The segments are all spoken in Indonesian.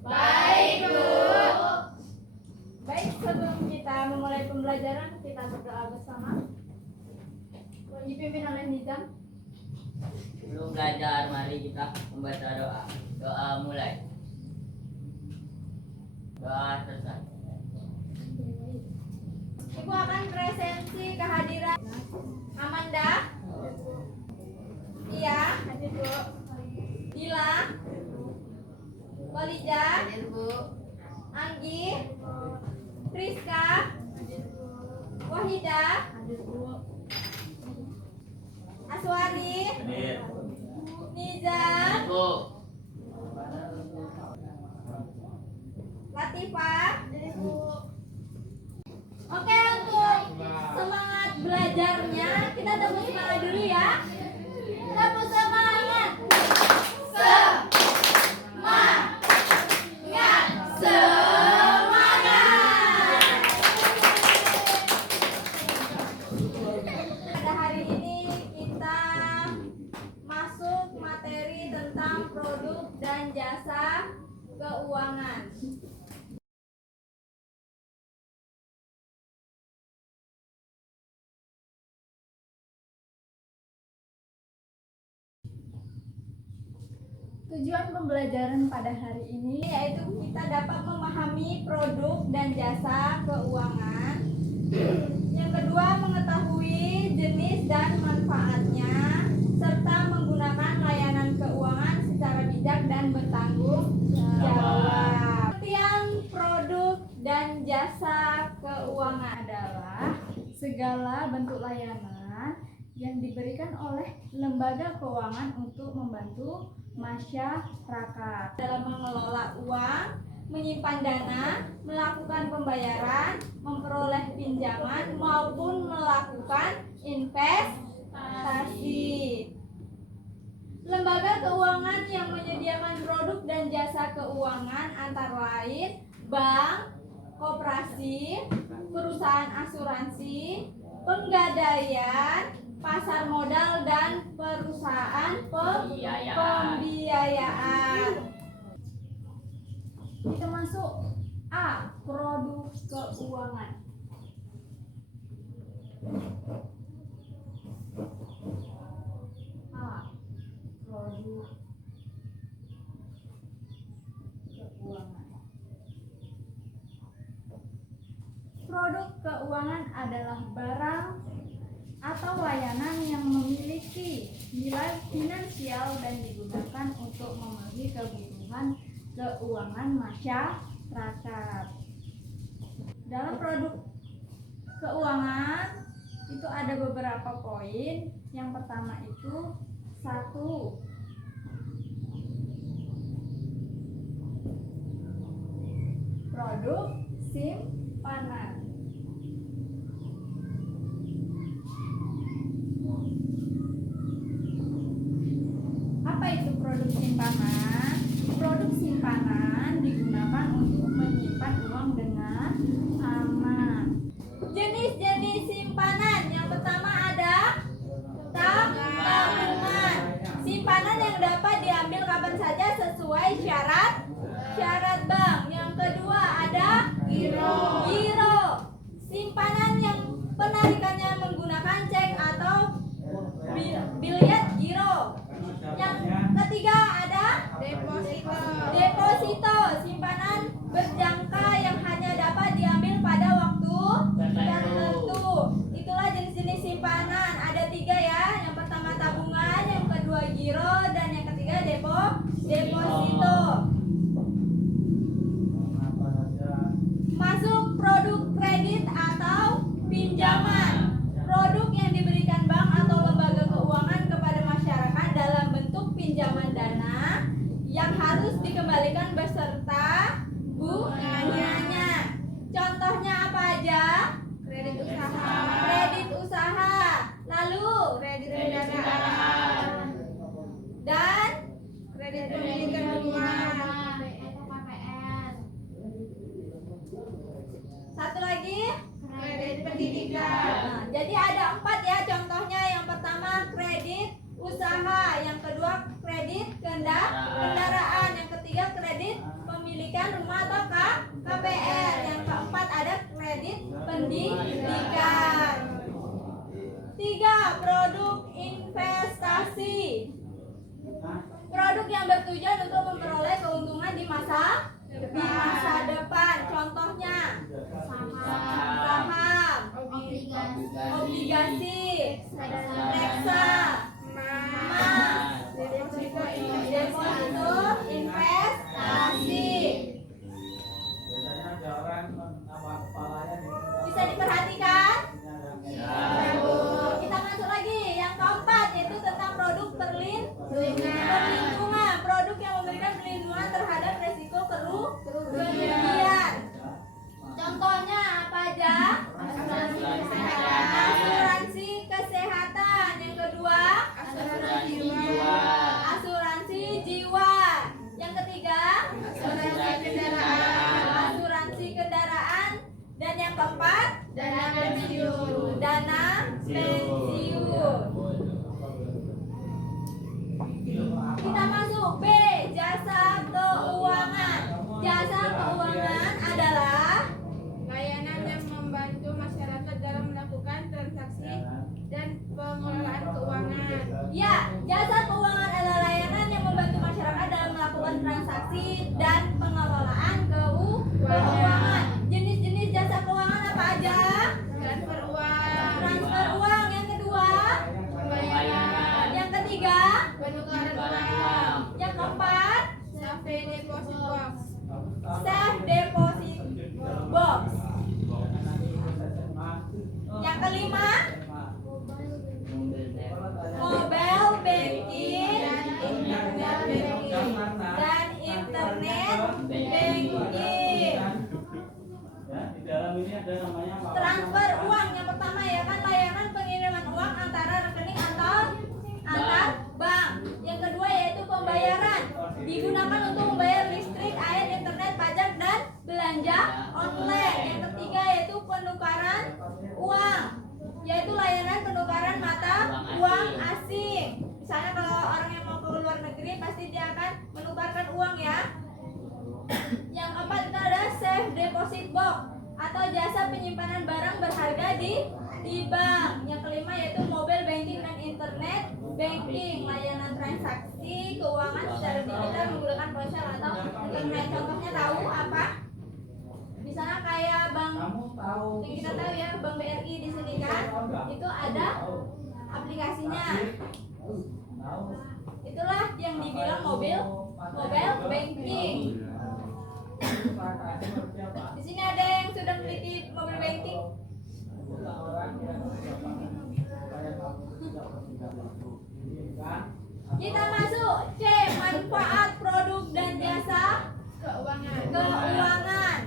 Baik, Bu. Baik, sebelum kita memulai pembelajaran, kita berdoa bersama. Dipimpin oleh Nizam. Sebelum belajar, mari kita membaca doa. Doa mulai. Doa selesai. Ibu akan presensi kehadiran Amanda. Iya, hadir Bu. Dila. Kolija. Hadir, Bu. Anggi. Priska. Wahida. Aswari. Hadir. Nizam. Bu. Latifah. Oke, untuk semangat belajarnya kita tepuk semangat dulu ya. Tepuk semangat. Pada hari ini kita masuk materi tentang produk dan jasa keuangan. Tujuan pembelajaran pada hari ini yaitu kita dapat memahami produk dan jasa keuangan. Yang kedua, mengetahui jenis dan manfaatnya serta menggunakan layanan keuangan secara bijak dan bertanggung jawab. Pengertian produk dan jasa keuangan adalah segala bentuk layanan yang diberikan oleh lembaga keuangan untuk membantu masyarakat dalam mengelola uang, menyimpan dana, melakukan pembayaran, memperoleh pinjaman maupun melakukan investasi. Lembaga keuangan yang menyediakan produk dan jasa keuangan antara lain bank, koperasi, perusahaan asuransi, penggadaian, pasar modal, dan perusahaan pembiayaan. Kita masuk A, produk keuangan. A, produk keuangan. Produk keuangan adalah barang atau layanan yang memiliki nilai finansial dan digunakan untuk memenuhi kebutuhan keuangan masyarakat. Dalam produk keuangan itu ada beberapa poin. Yang pertama itu 1. Produk simpanan. Apa itu produk simpanan? Produk simpanan digunakan untuk menyimpan uang dengan aman. Jenis-jenis simpanan. Yang pertama ada tabungan. Simpanan yang dapat diambil kapan saja sesuai syarat bank. Yang kedua ada giro. Simpanan yang penarikannya menggunakan cek atau biliet giro. Yang ketiga ada deposito, simpanan berjangka yang hanya dapat diambil pada waktu tertentu. Itulah jenis-jenis simpanan. Ada 3 ya. Yang pertama tabungan, yang kedua giro, dan yang ketiga deposito. Masuk produk kredit atau pinjaman. Produk yang diberikan bank atau lembaga keuangan kepada masyarakat dalam bentuk pinjaman dana yang harus dikembalikan beserta bunganya. Contohnya apa aja? Kredit usaha, lalu kredit kendaraan, dan kredit pemilikan rumah. Satu lagi, kredit pendidikan. Nah, jadi ada 4 ya contohnya. Yang pertama kredit usaha, yang kedua kredit kendaraan, yang ketiga kredit pemilikan bertujuan untuk memperoleh keuntungan di masa depan. Contohnya saham, obligasi, reksa, emas, deposito investasi. Bisa diperhatikan? Kita masuk lagi yang keempat, yaitu tentang produk perlindungan. Produk yang memberikan perlindungan terhadap resiko kerugian. Contohnya apa aja? Asuransi kesehatan. Yang kedua, asuransi jiwa. Yang ketiga, asuransi kendaraan. Dan yang keempat, dana pensiun. Kita masuk B, jasa keuangan. Jasa keuangan adalah layanan yang membantu masyarakat dalam melakukan transaksi dan pengelolaan keuangan. ya, jasa keuangan adalah layanan yang membantu masyarakat dalam melakukan transaksi dan pengelolaan keuangan. Jenis-jenis jasa keuangan apa aja? Transfer uang, Transfer uang. Yang kedua, pembayaran, yang ketiga, penukaran uang, yang keempat, safe deposit box, safe deposit box. Yang kelima, mobile banking dan internet banking. Transfer uang yang pertama ya kan, layanan pengiriman uang antara rekening atau antar bank. Yang kedua yaitu pembayaran, digunakan untuk membayar listrik, air, internet, pajak dan belanja online. Yang ketiga yaitu penukaran uang, yaitu layanan penukaran mata uang asing. Misalnya kalau orang yang mau ke luar negeri pasti dia akan menukarkan uang ya. Yang keempat itu ada safe deposit box atau jasa penyimpanan barang berharga di bank. Yang kelima yaitu mobile banking dan internet banking, layanan transaksi keuangan secara digital menggunakan ponsel atau internet. Contohnya tahu apa? Misalnya kayak bank yang kita tahu ya, Bank BRI di sini kan, itu ada aplikasinya. Itulah yang dibilang mobile banking. Di sini ada yang sudah memiliki mobile banking? Kita masuk C, manfaat produk dan jasa keuangan.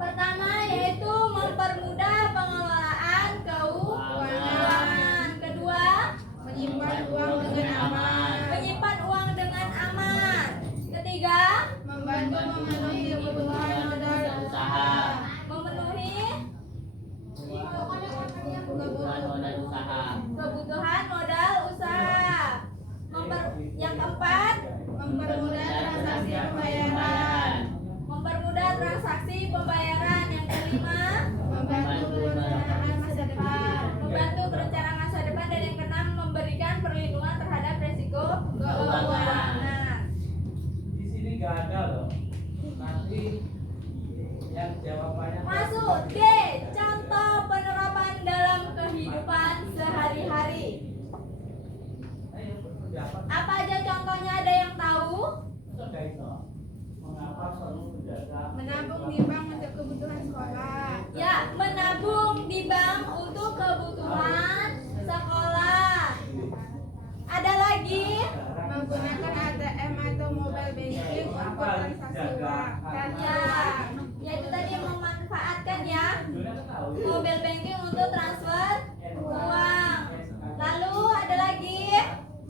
Pertama yaitu mempermudah pengelolaan keuangan. Kedua, menyimpan uang dengan aman, menyimpan uang dengan aman. Ketiga, membantu memenuhi kebutuhan modal usaha, memenuhi kebutuhan modal usaha. Yang keempat, mempermudah transaksi pembayaran, mempermudah transaksi pembayaran. Yang kelima, membantu perencanaan masa depan, membantu perencanaan masa depan. Dan yang keenam, memberikan perlindungan terhadap resiko keuangan. Di sini nggak ada loh. Nanti yang jawabannya Masuk D, contoh penerapan dalam kehidupan sehari-hari. Apa aja contohnya, ada yang tahu? Mengapa perlu menjaga menabung di bank untuk kebutuhan sekolah, Ya, menabung di bank untuk kebutuhan sekolah. Ada lagi? menggunakan ATM atau mobile banking untuk transaksi uang, Ya, yaitu tadi memanfaatkan ya mobile banking untuk transfer uang. Lalu ada lagi?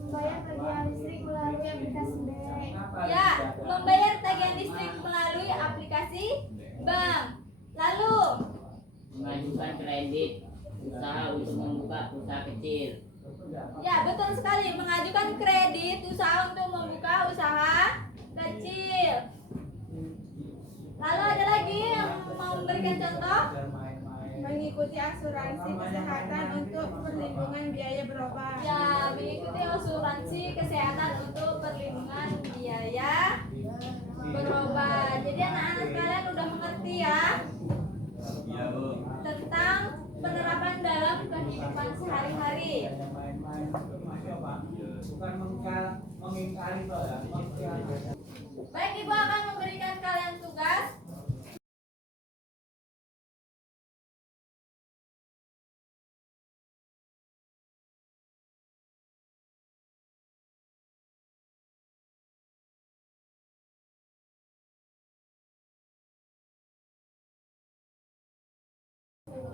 Membayar tagihan listrik melalui aplikasi bank. Ya, membayar tagihan listrik melalui aplikasi bank. Lalu mengajukan kredit usaha untuk membuka usaha kecil. ya, betul sekali, mengajukan kredit usaha untuk membuka usaha kecil. Lalu ada lagi yang mau memberikan contoh? mengikuti asuransi kesehatan untuk perlindungan biaya berobat, Ya, mengikuti asuransi kesehatan untuk Bukan mengingkari toh ya. Baik, Ibu akan memberikan kalian tugas.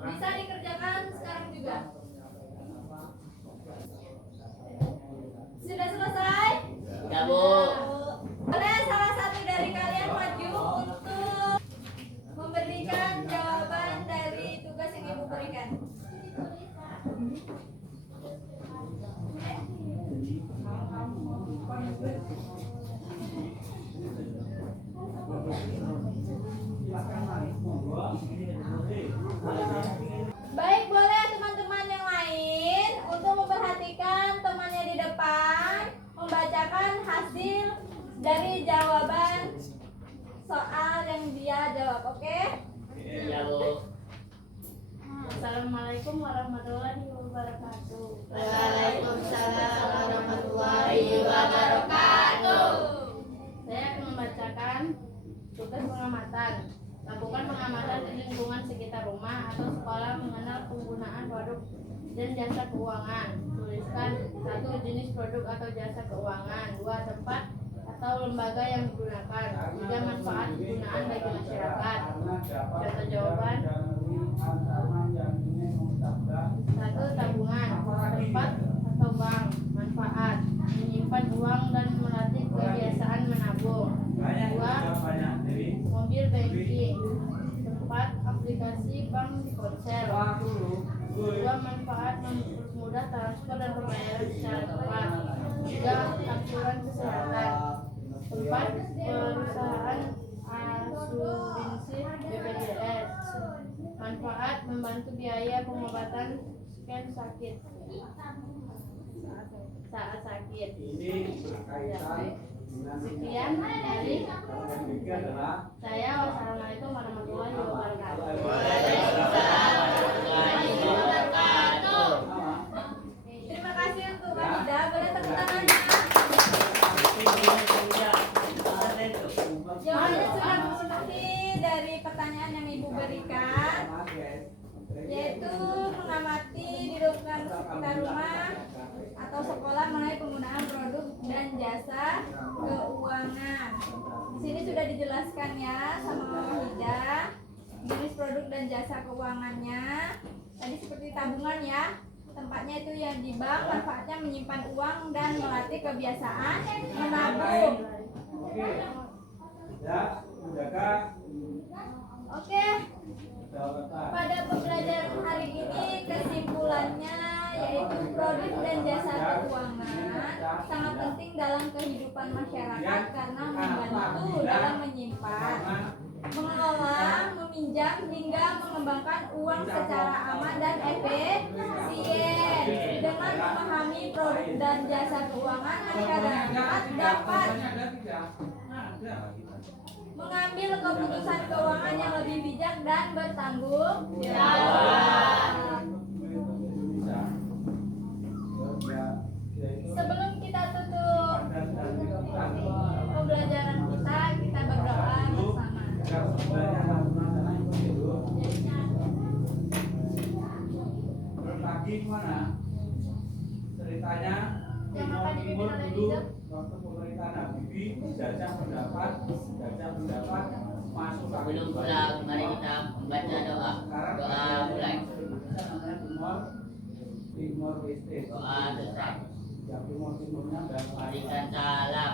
Bisa dikerjakan sekarang juga. Sudah selesai? Udah, Bu. Boleh salah satu dari kalian maju untuk memberikan jawaban dari tugas yang Ibu berikan. Baik, boleh teman-teman yang lain untuk memperhatikan temannya di depan membacakan hasil dari jawaban soal yang dia jawab, oke? Iya, Bu. Assalamualaikum warahmatullahi wabarakatuh. Waalaikumsalam warahmatullahi wabarakatuh. Saya akan membacakan tugas pengamatan. Lakukan pengamatan di lingkungan sekitar rumah atau sekolah mengenal penggunaan produk dan jasa keuangan. Tuliskan 1. Jenis produk atau jasa keuangan, 2. Tempat atau lembaga yang digunakan, 3. Manfaat penggunaan bagi masyarakat. Contoh jawaban: 1. Tabungan, tempat atau bank. Manfaat: menyimpan uang dan melatih kebiasaan menabung. 2. Mobil banking, tempat aplikasi bank di ponsel. 2. Manfaat: mempermudah transfer dan pembayaran secara cepat. 3. Asuran kesehatan, tempat perusahaan asuransi BPJS. Manfaat: membantu biaya pengobatan scan sakit saat sakit. Ini berkaitan dengan Sekian dari yang adalah saya. Wassalamualaikum warahmatullahi wabarakatuh. Terima kasih untuk Wahida. Boleh tepuk tangannya. Jawabannya sudah seperti dari pertanyaan yang Ibu berikan, yaitu mengamati di lingkungan sekitar rumah atau sekolah mengenai penggunaan produk dan jasa keuangan. Di sini sudah dijelaskan ya sama Wahida jenis produk dan jasa keuangannya. Tadi seperti tabungan ya, tempatnya itu yang di bank, manfaatnya menyimpan uang dan melatih kebiasaan menabung. ya menjaga Oke, kedaulatan. pada pembelajaran hari ini kesimpulannya yaitu produk dan jasa keuangan sangat penting dalam kehidupan masyarakat karena membantu dalam menyimpan, mengelola, meminjam hingga mengembangkan uang secara aman dan efisien. Dengan memahami produk dan jasa keuangan, masyarakat dapat mengambil keputusan keuangan yang lebih bijak dan bertanggung jawab. Sebelum kita tutup pembelajaran kita berdoa bersama. Terus lagi gimana? Ceritanya Yang akan dipimpin Timur oleh dulu Rizal. waktu pemerintahan Habibie jajah pendapat masuk Sebelum pulang, mari kita membaca doa. Doa mulai. Timur Leste. Doa selesai. Yang timurnya dan Berikan salam